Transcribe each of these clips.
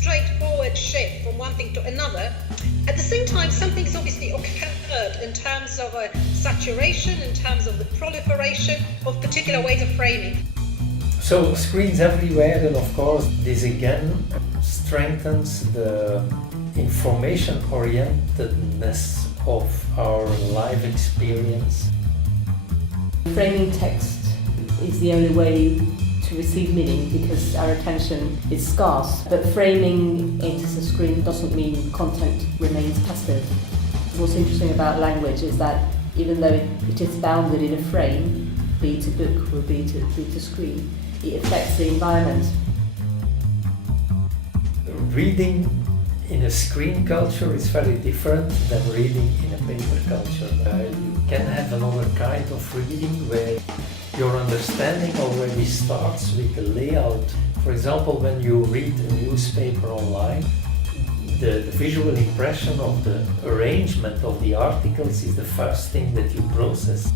straightforward shift from one thing to another. At the same time, something has obviously occurred in terms of a saturation, in terms of the proliferation of particular ways of framing. So screens everywhere, and of course this again strengthens the information orientedness of our live experience. Framing text is the only way to receive meaning because our attention is scarce, but framing enters a screen doesn't mean content remains passive. What's interesting about language is that even though it is bounded in a frame, be it a book or be it a screen, it affects the environment. Reading in a screen culture is very different than reading in a paper culture. You can have another kind of reading where your understanding already starts with the layout. For example, when you read a newspaper online, the visual impression of the arrangement of the articles is the first thing that you process.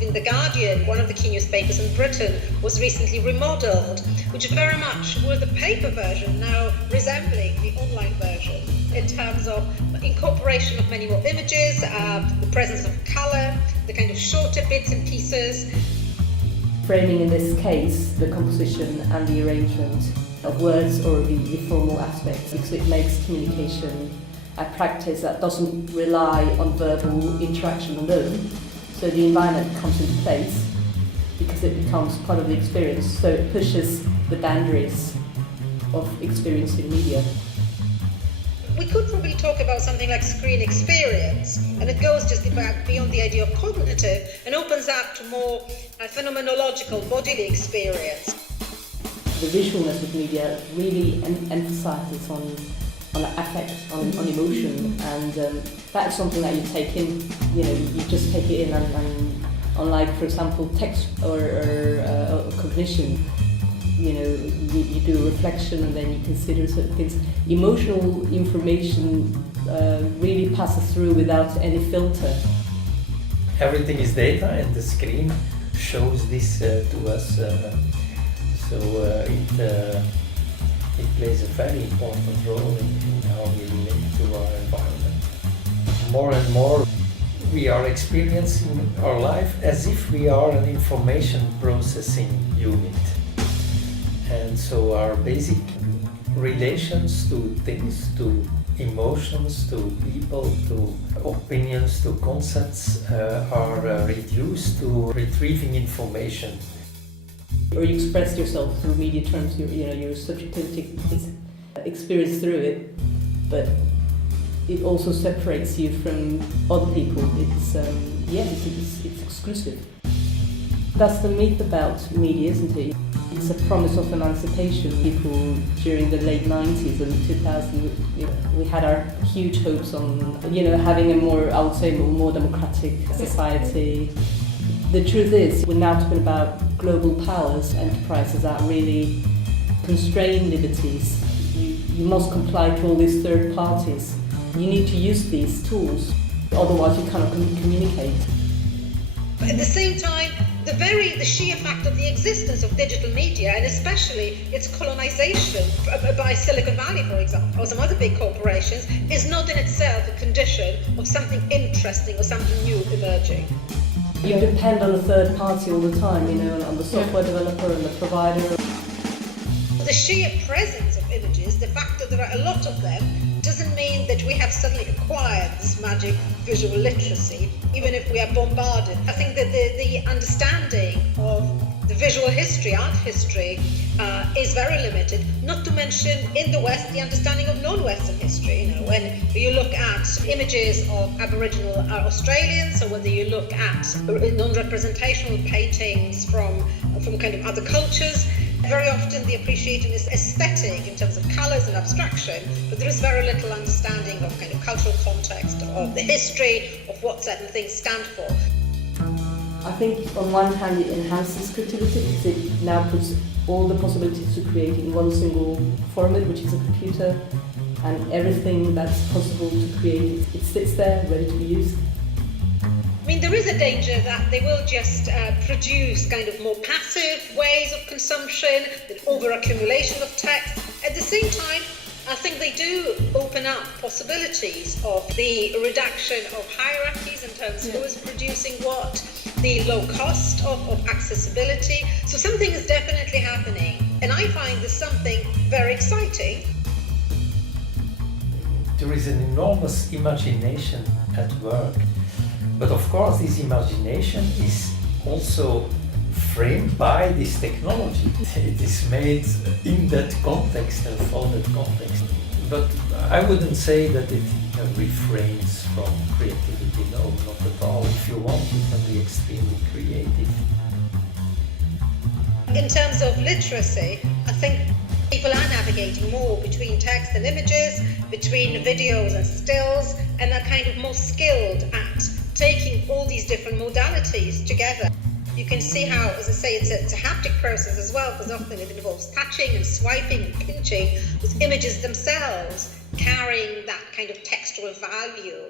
In The Guardian, one of the key newspapers in Britain, was recently remodelled, which very much was the paper version now resembling the online version in terms of incorporation of many more images, the presence of colour, the kind of shorter bits and pieces. Framing in this case, the composition and the arrangement of words or the formal aspects, because it makes communication a practice that doesn't rely on verbal interaction alone. So the environment comes into place because it becomes part of the experience, so it pushes the boundaries of experiencing media. We could probably talk about something like screen experience, and it goes just beyond the idea of cognitive and opens up to more phenomenological bodily experience. The visualness of media really emphasizes on affect, on emotion, and that's something that you take in, you just take it in, and unlike, for example, text or cognition, you do a reflection and then you consider certain things. Emotional information really passes through without any filter. Everything is data, and the screen shows this to us. It plays a very important role in how we relate to our environment. More and more, we are experiencing our life as if we are an information processing unit. And so our basic relations to things, to emotions, to people, to opinions, to concepts are reduced to retrieving information. Or you express yourself through media terms, your subjectivity is experienced through it, but it also separates you from other people. It's exclusive. That's the myth about media, isn't it? It's a promise of emancipation. People during the late 90s and 2000s, we had our huge hopes on, having a more, I would say, more democratic society. The truth is, we're now talking about global powers, enterprises that really constrain liberties. You must comply to all these third parties. You need to use these tools, otherwise you cannot communicate. But at the same time, the sheer fact of the existence of digital media, and especially its colonization by Silicon Valley, for example, or some other big corporations, is not in itself a condition of something interesting or something new emerging. You depend on a third party all the time, on the software developer and the provider. The sheer presence of images, the fact that there are a lot of them, doesn't mean that we have suddenly acquired this magic visual literacy, even if we are bombarded. I think that the understanding of the visual history, art history, is very limited, not to mention in the West the understanding of non-Western history. When you look at images of Aboriginal Australians, or whether you look at non-representational paintings from kind of other cultures, very often the appreciation is aesthetic in terms of colours and abstraction, but there is very little understanding of kind of cultural context, of the history, of what certain things stand for. I think on one hand it enhances creativity because it now puts all the possibilities to create in one single format, which is a computer, and everything that's possible to create, it sits there ready to be used. I mean, there is a danger that they will just produce kind of more passive ways of consumption, the over-accumulation of text, At the same time, I think they do open up possibilities of the reduction of hierarchies in terms of who is producing what, the low cost of accessibility. So something is definitely happening, and I find this something very exciting. There is an enormous imagination at work, but of course this imagination is also framed by this technology. It is made in that context and for that context. But I wouldn't say that it refrains from creativity, no, not at all. If you want, you can be extremely creative. In terms of literacy, I think people are navigating more between text and images, between videos and stills, and are kind of more skilled at taking all these different modalities together. You can see how, as I say, it's a haptic process as well, because often it involves touching and swiping and pinching, with images themselves carrying that kind of textual value.